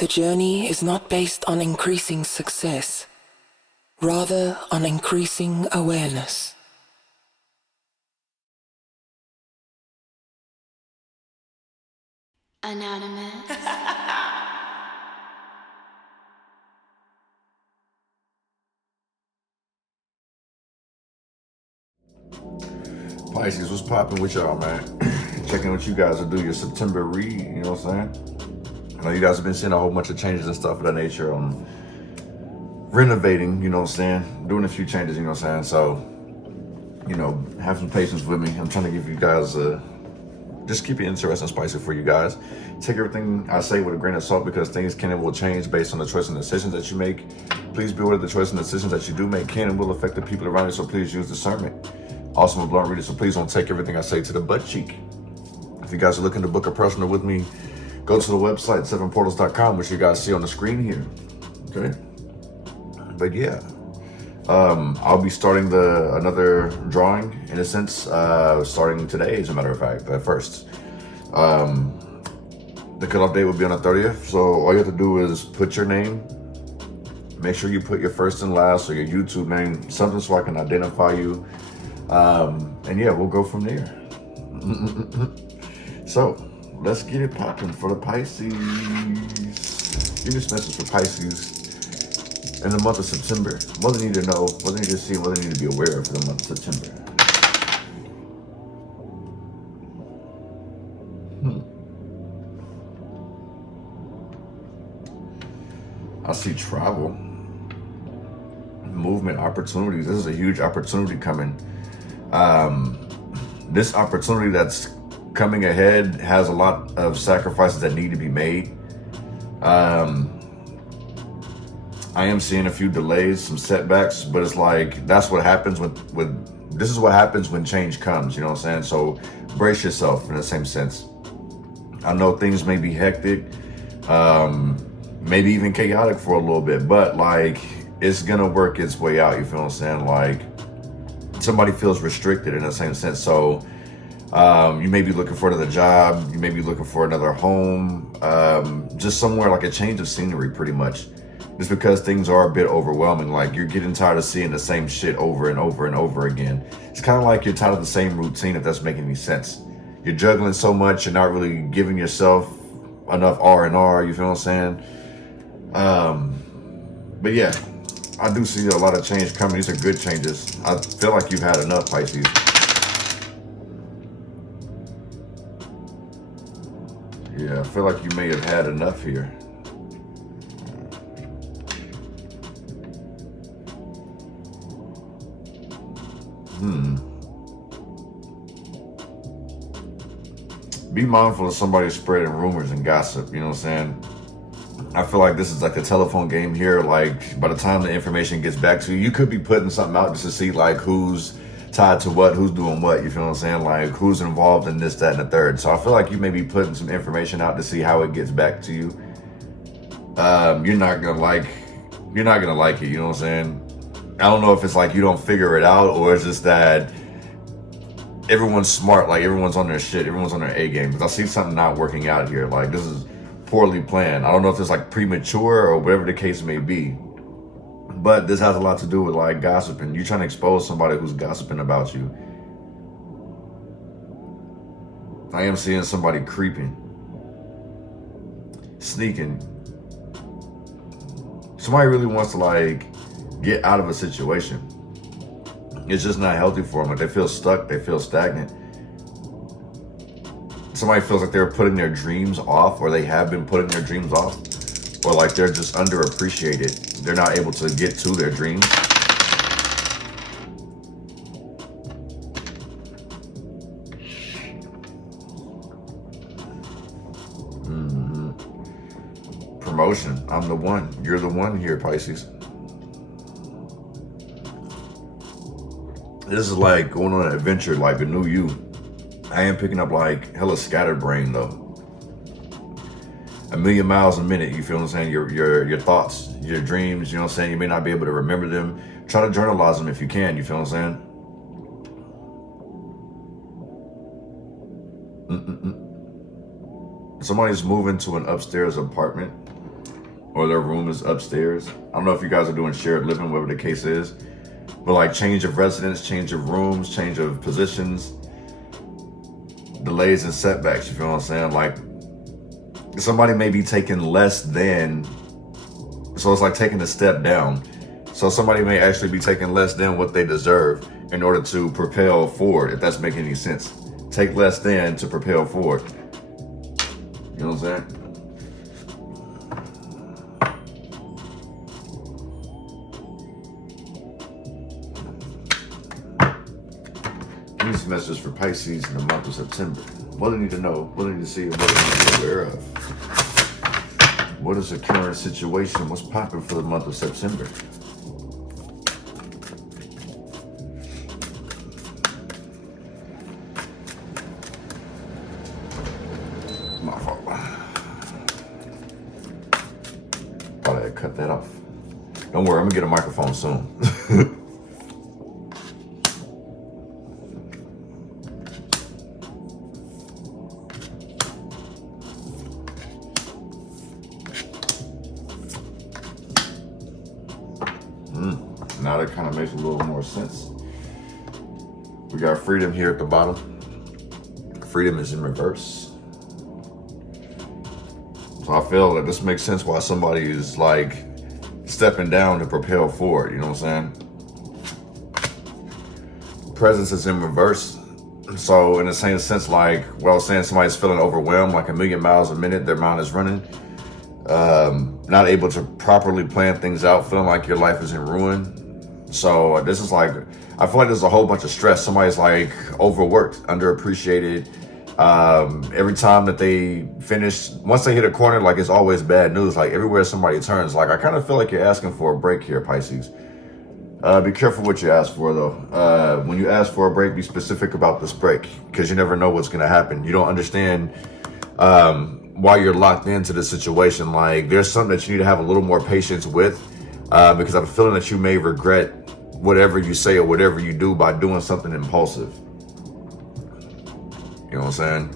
The journey is not based on increasing success, rather on increasing awareness. Anonymous. Pisces, what's popping with y'all, man? Checking what you guys will do your September read, you know what I'm saying? I know you guys have been seeing a whole bunch of changes and stuff of that nature. Renovating, you know what I'm saying? Doing a few changes, you know what I'm saying? So, you know, have some patience with me. I'm trying to give you guys just keep it interesting and spicy for you guys. Take everything I say with a grain of salt because things can and will change based on the choice and decisions that you make. Please be aware of the choice and decisions that you do make can and will affect the people around you, so please use discernment. Also, I'm a blunt reader, so please don't take everything I say to the butt cheek. If you guys are looking to book a personal with me, go to the website, 7portals.com, which you guys see on the screen here. Okay? But yeah, I'll be starting another drawing, in a sense, starting today, as a matter of fact, first. The cutoff date will be on the 30th, so all you have to do is put your name, make sure you put your first and last, or your YouTube name, something so I can identify you. And yeah, we'll go from there. So, let's get it popping for the Pisces. Give this message for Pisces in the month of September. What they need to know, what they need to see, what they need to be aware of for the month of September. I see travel, movement, opportunities. This is a huge opportunity coming. This opportunity that's coming ahead has a lot of sacrifices that need to be made. I am seeing a few delays, some setbacks, but it's like that's what happens with this is what happens when change comes, you know what I'm saying? So brace yourself in the same sense. I know things may be hectic, maybe even chaotic for a little bit, but like it's gonna work its way out, you feel what I'm saying? Like somebody feels restricted in the same sense. So you may be looking for another job, you may be looking for another home, just somewhere like a change of scenery pretty much. Just because things are a bit overwhelming, like you're getting tired of seeing the same shit over and over and over again. It's kind of like you're tired of the same routine, if that's making any sense. You're juggling so much, you're not really giving yourself enough R&R, you feel what I'm saying? But yeah, I do see a lot of change coming. These are good changes. I feel like you've had enough, Pisces. Yeah, I feel like you may have had enough here. Be mindful of somebody spreading rumors and gossip, you know what I'm saying? I feel like this is like a telephone game here. Like by the time the information gets back to you, you could be putting something out just to see like who's tied to what, who's doing what, you feel what I'm saying? Like who's involved in this, that, and the third. So I feel like you may be putting some information out to see how it gets back to you. You're not gonna like it, you know what I'm saying? I don't know if it's like you don't figure it out or it's just that everyone's smart, like everyone's on their shit, everyone's on their A game. Because I see something not working out here. Like this is poorly planned. I don't know if it's like premature or whatever the case may be. But this has a lot to do with like gossiping. You're trying to expose somebody who's gossiping about you. I am seeing somebody creeping, sneaking. Somebody really wants to like get out of a situation. It's just not healthy for them. Like they feel stuck, they feel stagnant. Somebody feels like they're putting their dreams off, or they have been putting their dreams off, or like they're just underappreciated. They're not able to get to their dreams. Promotion. I'm the one. You're the one here, Pisces. This is like going on an adventure, like a new you. I am picking up like hella scatterbrain though. A million miles a minute, you feel what I'm saying? Your thoughts, your dreams, you know what I'm saying? You may not be able to remember them. Try to journalize them if you can, you feel what I'm saying? Somebody's moving to an upstairs apartment. or their room is upstairs. I don't know if you guys are doing shared living, whatever the case is, but like change of residence, change of rooms, change of positions, delays and setbacks, you feel what I'm saying? Like somebody may be taking less than, so it's like taking a step down. So somebody may actually be taking less than what they deserve in order to propel forward, if that's making any sense. Take less than to propel forward. You know what I'm saying? These messages for Pisces in the month of September. What do they need to know? What do they need to see? And what do they need to be aware of? What is the current situation? What's popping for the month of September? My fault. Thought I had cut that off. Don't worry, I'm gonna get a microphone soon. Now that kind of makes a little more sense. We got freedom here at the bottom. Freedom is in reverse. So I feel that this makes sense why somebody is like stepping down to propel forward, you know what I'm saying? Presence is in reverse. So in the same sense, like, well, saying somebody's feeling overwhelmed, like a million miles a minute, their mind is running. Not able to properly plan things out, feeling like your life is in ruin. So this is like, I feel like there's a whole bunch of stress. Somebody's like overworked, underappreciated. Every time that they finish, once they hit a corner, like it's always bad news. Like everywhere somebody turns, like I kind of feel like you're asking for a break here, Pisces. Be careful what you ask for though. When you ask for a break, be specific about this break, because you never know what's gonna happen. You don't understand why you're locked into the situation. Like there's something that you need to have a little more patience with, because I'm feeling that you may regret whatever you say or whatever you do by doing something impulsive. You know what I'm saying?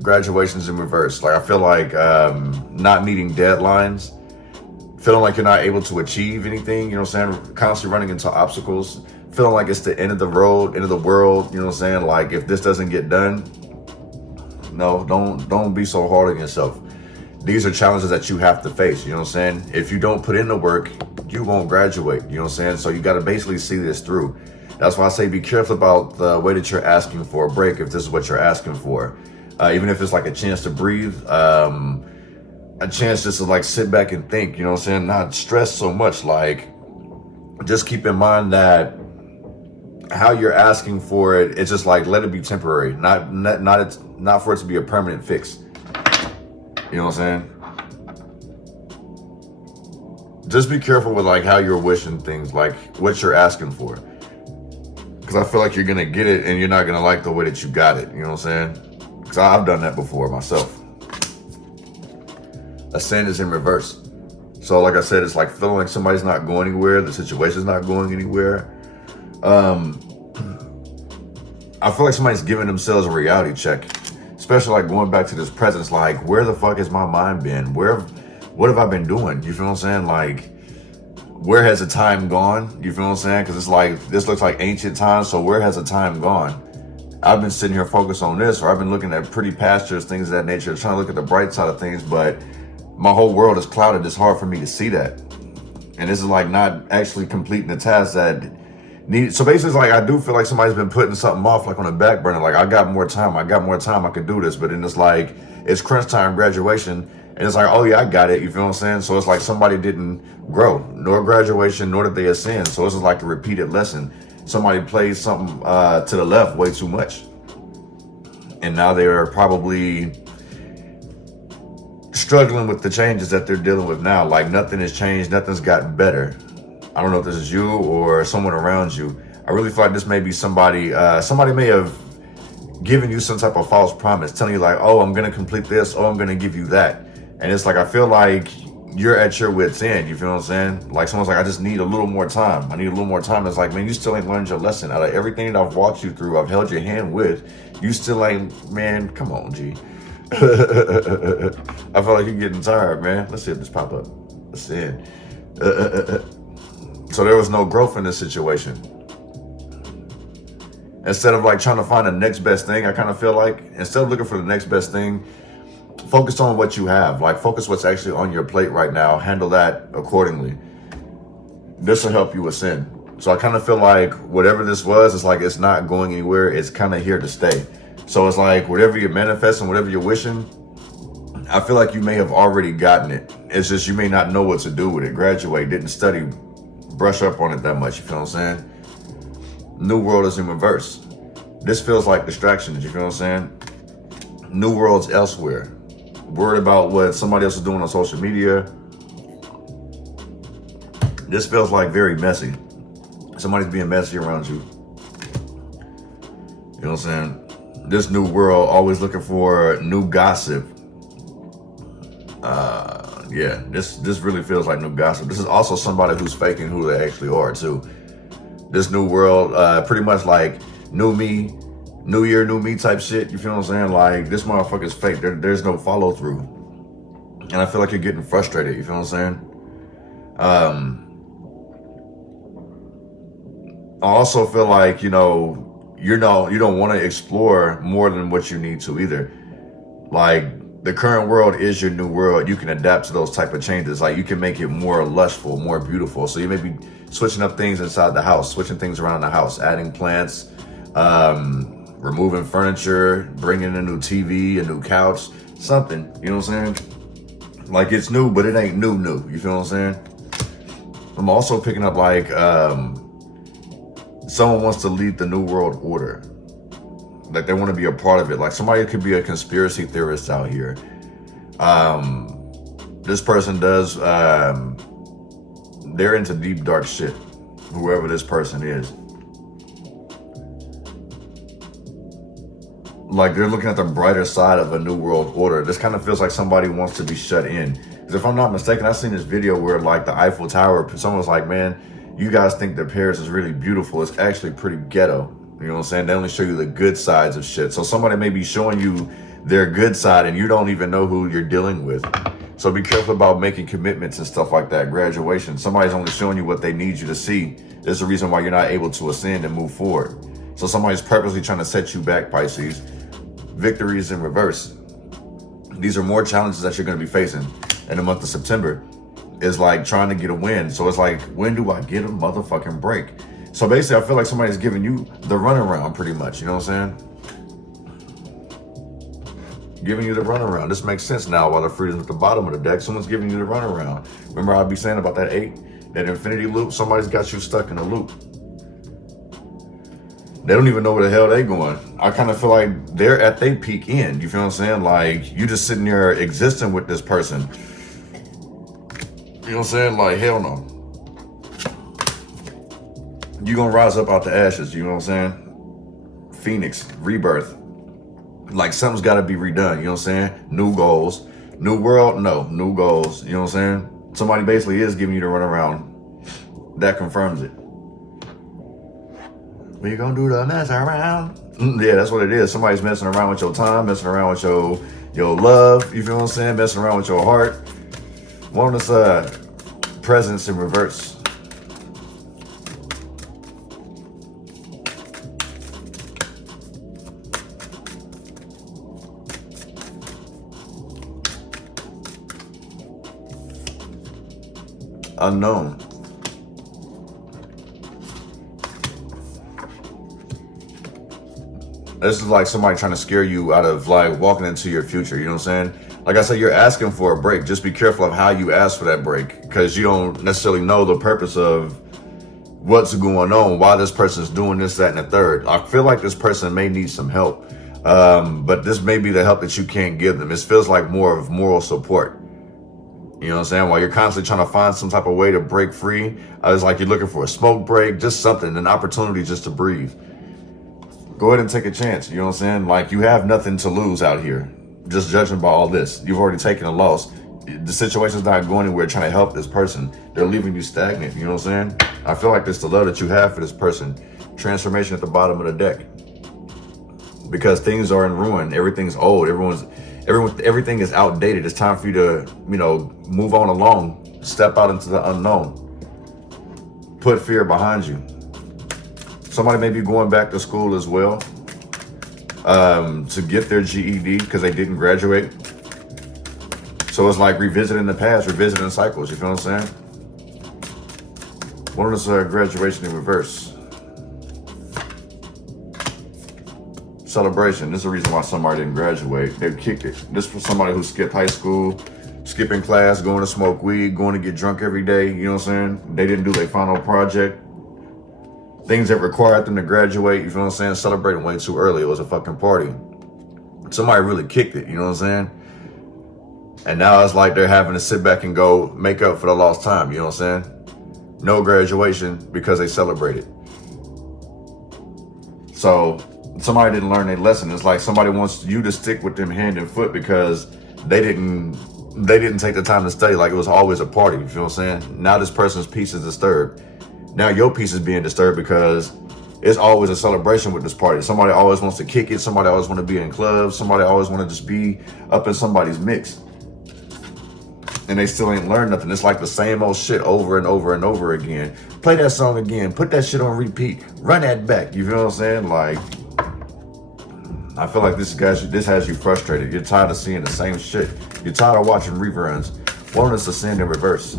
Graduation's in reverse. Like I feel like not meeting deadlines, feeling like you're not able to achieve anything, you know what I'm saying? Constantly running into obstacles, feeling like it's the end of the road, end of the world, you know what I'm saying? Like if this doesn't get done, no, don't be so hard on yourself. These are challenges that you have to face, you know what I'm saying? If you don't put in the work, you won't graduate, you know what I'm saying? So you got to basically see this through. That's why I say be careful about the way that you're asking for a break, if this is what you're asking for. Even if it's like a chance to breathe, a chance just to like sit back and think, you know what I'm saying? Not stress so much. Like just keep in mind that how you're asking for it, it's just like let it be temporary, not for it to be a permanent fix. You know what I'm saying? Just be careful with like how you're wishing things, like what you're asking for. Because I feel like you're gonna get it and you're not gonna like the way that you got it, you know what I'm saying? Because I've done that before myself. Ascend is in reverse. So like I said, it's like feeling like somebody's not going anywhere, the situation's not going anywhere. I feel like somebody's giving themselves a reality check. Especially like going back to this presence, like where the fuck has my mind been? What have I been doing? You feel what I'm saying? Like where has the time gone? You feel what I'm saying? Because it's like, this looks like ancient times. So where has the time gone? I've been sitting here focused on this, or I've been looking at pretty pastures, things of that nature, trying to look at the bright side of things, but my whole world is clouded. It's hard for me to see that. And this is like not actually completing the task that needed. So basically it's like, I do feel like somebody's been putting something off like on the back burner. Like I got more time, I could do this. But then it's like, it's crunch time, graduation. And it's like, oh yeah, I got it. You feel what I'm saying? So it's like somebody didn't grow, nor graduation, nor did they ascend. So it's just like a repeated lesson. Somebody plays something to the left way too much. And now they're probably struggling with the changes that they're dealing with now. Like nothing has changed, nothing's gotten better. I don't know if this is you or someone around you. I really feel like this may be somebody, somebody may have given you some type of false promise, telling you like, oh, I'm going to complete this, oh, I'm going to give you that. And it's like, I feel like you're at your wit's end. You feel what I'm saying? Like someone's like, I just need a little more time. I need a little more time. It's like, man, you still ain't learned your lesson. Out of everything that I've walked you through, I've held your hand with, you still ain't, man, come on, G. I feel like you're getting tired, man. Let's see if this pop up. Let's see it. So there was no growth in this situation. Instead of like trying to find the next best thing, I kind of feel like instead of looking for the next best thing, focus on what you have. Like focus what's actually on your plate right now. Handle that accordingly. This will help you ascend. So I kind of feel like whatever this was, it's like it's not going anywhere. It's kind of here to stay. So it's like whatever you're manifesting, whatever you're wishing, I feel like you may have already gotten it. It's just you may not know what to do with it. Graduate, didn't study, brush up on it that much. You feel what I'm saying? New world is in reverse. This feels like distractions. You feel what I'm saying? New world's elsewhere. Worried about what somebody else is doing on social media. This feels like very messy. Somebody's being messy around you. You know what I'm saying? This new world always looking for new gossip. Yeah, this really feels like new gossip. This is also somebody who's faking who they actually are too. This new world, pretty much like new me, new year, new me type shit. You feel what I'm saying? Like this motherfucker's fake. There's no follow through. And I feel like you're getting frustrated. You feel what I'm saying? I also feel like, you don't want to explore more than what you need to either. Like the current world is your new world. You can adapt to those type of changes. Like you can make it more lustful, more beautiful. So you may be switching up things inside the house, switching things around the house, adding plants, removing furniture, bringing a new TV, a new couch, something, you know what I'm saying? Like it's new, but it ain't new. You feel what I'm saying? I'm also picking up like, someone wants to lead the new world order. Like they want to be a part of it. Like somebody could be a conspiracy theorist out here. This person does, they're into deep, dark shit. Whoever this person is. Like they're looking at the brighter side of a new world order. This kind of feels like somebody wants to be shut in. Because if I'm not mistaken, I've seen this video where like the Eiffel Tower, someone's like, man, you guys think that Paris is really beautiful. It's actually pretty ghetto. You know what I'm saying? They only show you the good sides of shit. So somebody may be showing you their good side and you don't even know who you're dealing with. So be careful about making commitments and stuff like that. Graduation. Somebody's only showing you what they need you to see. There's the reason why you're not able to ascend and move forward. So somebody's purposely trying to set you back, Pisces. Victory is in reverse. These are more challenges that you're going to be facing in the month of September. Is like trying to get a win. So it's like, when do I get a motherfucking break? So basically, I feel like somebody's giving you the runaround pretty much. You know what I'm saying? Giving you the runaround. This makes sense now while the freedom's at the bottom of the deck. Someone's giving you the runaround. Remember I'd be saying about that 8, that infinity loop? Somebody's got you stuck in a loop. They don't even know where the hell they going. I kind of feel like they're at their peak end. You feel what I'm saying? Like you just sitting there existing with this person. You know what I'm saying? Like, hell no. You're going to rise up out the ashes. You know what I'm saying? Phoenix, rebirth. Like, something's got to be redone. You know what I'm saying? New goals. New world? No. New goals. You know what I'm saying? Somebody basically is giving you the runaround. That confirms it. We going to do the mess around. Yeah, that's what it is. Somebody's messing around with your time, messing around with your love. You feel what I'm saying? Messing around with your heart. One of this presence in reverse. Unknown. This is like somebody trying to scare you out of like walking into your future. You know what I'm saying? Like I said, you're asking for a break. Just be careful of how you ask for that break, because you don't necessarily know the purpose of what's going on, why this person's doing this, that, and the third. I feel like this person may need some help, but this may be the help that you can't give them. It feels like more of moral support. You know what I'm saying? While you're constantly trying to find some type of way to break free, it's like you're looking for a smoke break, just something, an opportunity just to breathe. Go ahead and take a chance. You know what I'm saying? Like you have nothing to lose out here. Just judging by all this, you've already taken a loss. The situation's not going anywhere trying to help this person. They're leaving you stagnant. You know what I'm saying? I feel like it's the love that you have for this person. Transformation at the bottom of the deck. Because things are in ruin. Everything's old. Everything is outdated. It's time for you to, move on along, step out into the unknown, put fear behind you. Somebody may be going back to school as well, to get their GED because they didn't graduate. So it's like revisiting the past, revisiting cycles, you feel what I'm saying? What is graduation in reverse? Celebration. This is the reason why somebody didn't graduate. They kicked it. This for somebody who skipped high school, skipping class, going to smoke weed, going to get drunk every day, you know what I'm saying? They didn't do their final project. Things that required them to graduate, you feel what I'm saying? Celebrating way too early. It was a fucking party. Somebody really kicked it, you know what I'm saying? And now it's like they're having to sit back and go make up for the lost time, you know what I'm saying? No graduation because they celebrated. So somebody didn't learn their lesson. It's like somebody wants you to stick with them hand and foot because they didn't take the time to study. Like it was always a party, you feel what I'm saying? Now this person's peace is disturbed. Now your peace is being disturbed because it's always a celebration with this party. Somebody always wants to kick it. Somebody always want to be in clubs. Somebody always want to just be up in somebody's mix. And they still ain't learned nothing. It's like the same old shit over and over and over again. Play that song again. Put that shit on repeat. Run that back. You feel what I'm saying? Like, I feel like this has you frustrated. You're tired of seeing the same shit. You're tired of watching reruns. What is the sin in reverse?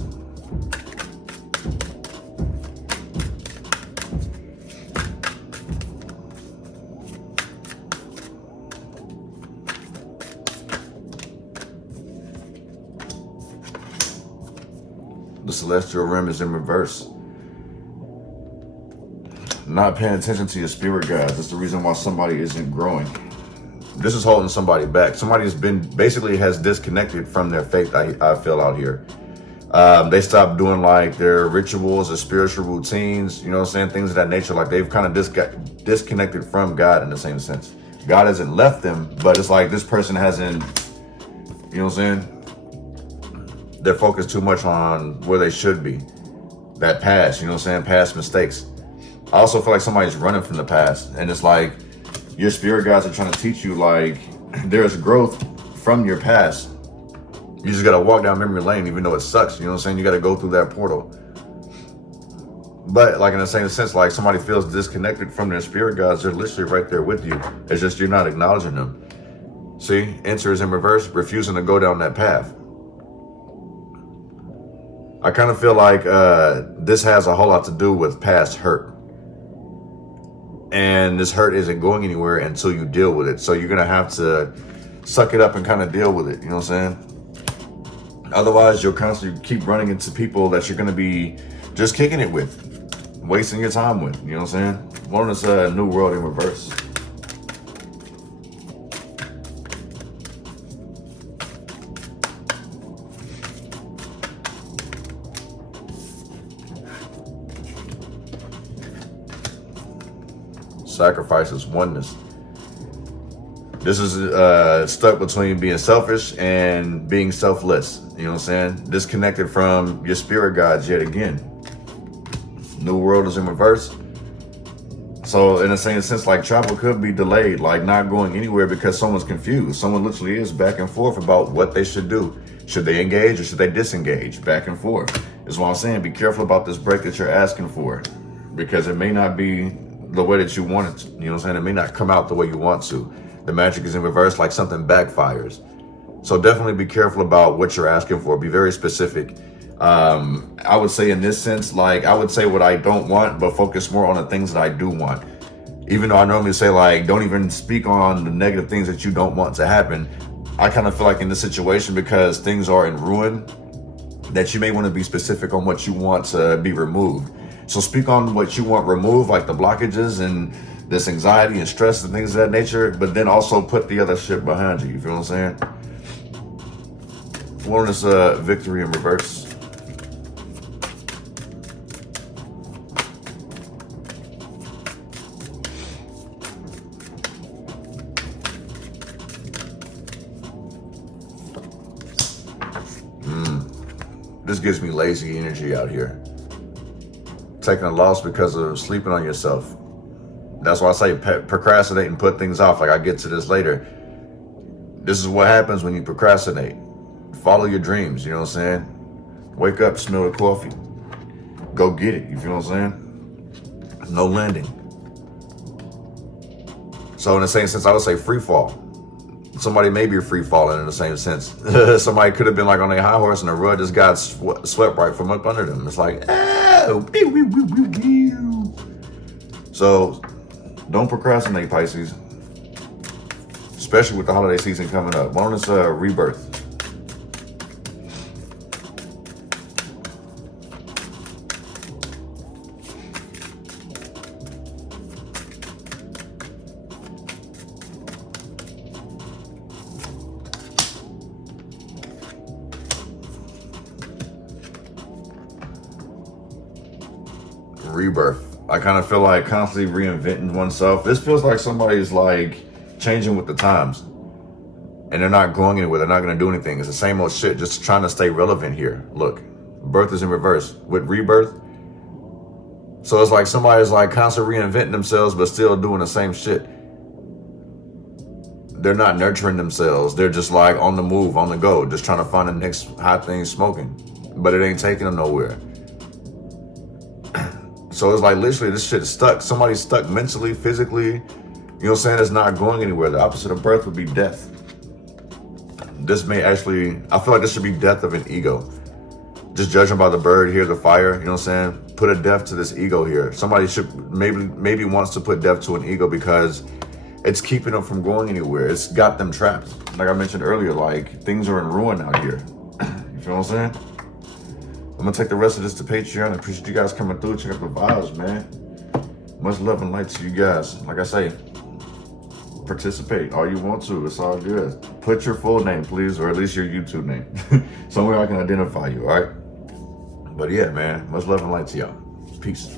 The celestial realm is in reverse. Not paying attention to your spirit guides. That's the reason why somebody isn't growing. This is holding somebody back. Somebody has disconnected from their faith, I feel out here. They stopped doing like their rituals or spiritual routines, you know what I'm saying? Things of that nature. Like they've kind of disconnected from God in the same sense. God hasn't left them, but it's like this person hasn't, you know what I'm saying? They're focused too much on where they should be. That past, you know what I'm saying? Past mistakes. I also feel like somebody's running from the past. And it's like your spirit guides are trying to teach you like there's growth from your past. You just got to walk down memory lane even though it sucks. You know what I'm saying? You got to go through that portal. But like in the same sense, like somebody feels disconnected from their spirit guides. They're literally right there with you. It's just you're not acknowledging them. See? Enter is in reverse, refusing to go down that path. I kind of feel like this has a whole lot to do with past hurt. And this hurt isn't going anywhere until you deal with it. So you're going to have to suck it up and kind of deal with it. You know what I'm saying? Otherwise, you'll constantly keep running into people that you're going to be just kicking it with, wasting your time with. You know what I'm saying? One is a new world in reverse. Sacrifice is oneness. This is stuck between being selfish and being selfless. You know what I'm saying? Disconnected from your spirit guides yet again. New world is in reverse. So in the same sense, like travel could be delayed, like not going anywhere because someone's confused. Someone literally is back and forth about what they should do. Should they engage or should they disengage? Back and forth. Is what I'm saying. Be careful about this break that you're asking for, because it may not be the way that you want it to. You know what I'm saying? It may not come out the way you want to. The magic is in reverse, like something backfires. So definitely be careful about what you're asking for. Be very specific. I would say in this sense, like I would say what I don't want, but focus more on the things that I do want. Even though I normally say like, don't even speak on the negative things that you don't want to happen. I kind of feel like in this situation, because things are in ruin, that you may want to be specific on what you want to be removed. So speak on what you want removed, like the blockages and this anxiety and stress and things of that nature, but then also put the other shit behind you. You feel what I'm saying? One is victory in reverse. This gives me lazy energy out here. Taking a loss because of sleeping on yourself. That's why I say procrastinate and put things off. Like I get to this later. This is what happens when you procrastinate. Follow your dreams, you know what I'm saying? Wake up, smell the coffee. Go get it, you feel what I'm saying? No landing. So in the same sense, I would say free fall. Somebody may be free falling in the same sense. Somebody could have been like on a high horse and the rug just got swept right from up under them. It's like, oh, pew, pew, pew, pew, pew. So don't procrastinate, Pisces. Especially with the holiday season coming up. One is rebirth. Rebirth. I kind of feel like constantly reinventing oneself. This feels like somebody's like changing with the times and they're not going anywhere. They're not going to do anything. It's the same old shit, just trying to stay relevant here. Look, birth is in reverse with rebirth. So it's like somebody's like constantly reinventing themselves but still doing the same shit. They're not nurturing themselves. They're just like on the move, on the go, just trying to find the next hot thing smoking, but it ain't taking them nowhere. So it's like literally this shit is stuck. Somebody's stuck mentally, physically. You know what I'm saying? It's not going anywhere. The opposite of birth would be death. This may actually, I feel like this should be death of an ego. Just judging by the bird here, the fire, you know what I'm saying? Put a death to this ego here. Somebody should maybe wants to put death to an ego because it's keeping them from going anywhere. It's got them trapped. Like I mentioned earlier, like things are in ruin out here. You feel what I'm saying? I'm gonna take the rest of this to Patreon. I appreciate you guys coming through. Check out the vibes, man. Much love and light to you guys. Like I say, participate all you want to. It's all good. Put your full name, please, or at least your YouTube name. Somewhere I can identify you, all right? But yeah, man, much love and light to y'all. Peace.